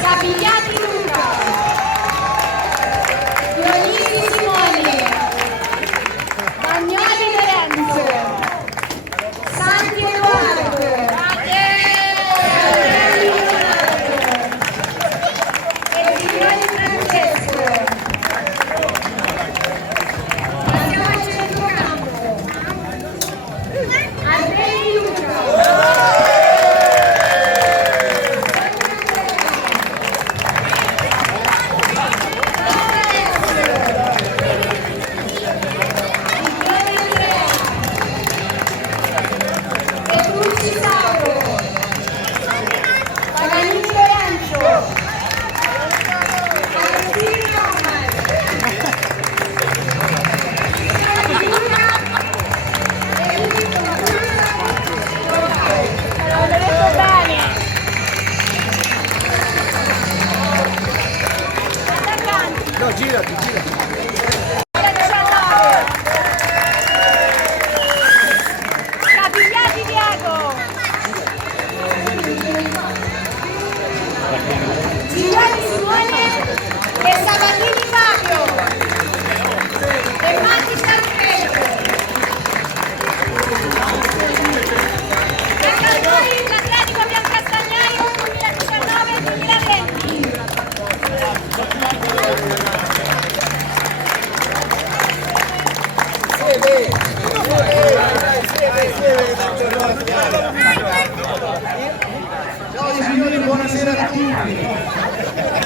Sapigliati Luca, Dionisi Simone, Bagnoli Lorenzo, Santi Edoardo, Fratelli Leonardo, Esiloni Francesco. Passiamo al centrocampo. Andrei Luca. No, girati. Capigliati Diego, Giglioni Simone e Sabatini Fabio e Matti Salpello. Calciatori l'Atletico Biancastagnaio 2019-2020. Ciao signori, buonasera a tutti.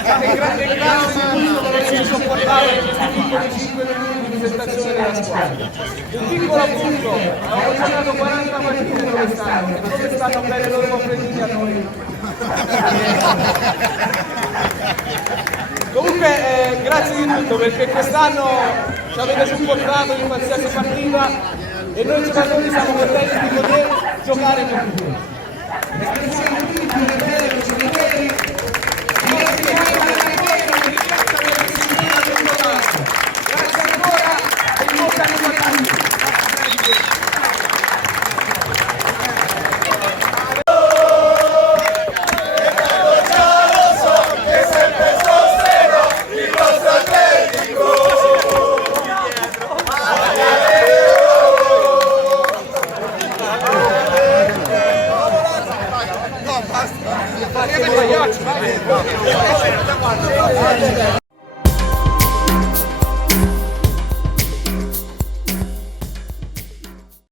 Fate grande calma per ci sopportare questi piccoli 5 minuti di presentazione della squadra. Un piccolo appunto, ho giocato 40 partite quest'anno, dove stanno bene loro completini a noi. Comunque grazie di tutto perché quest'anno ci avete supportato in qualsiasi partita e noi giocatori siamo contenti di poter giocare con voi. Ringraziamo tutti i giocatori, grazie ancora e in bocca al lupo a tutti. Basta!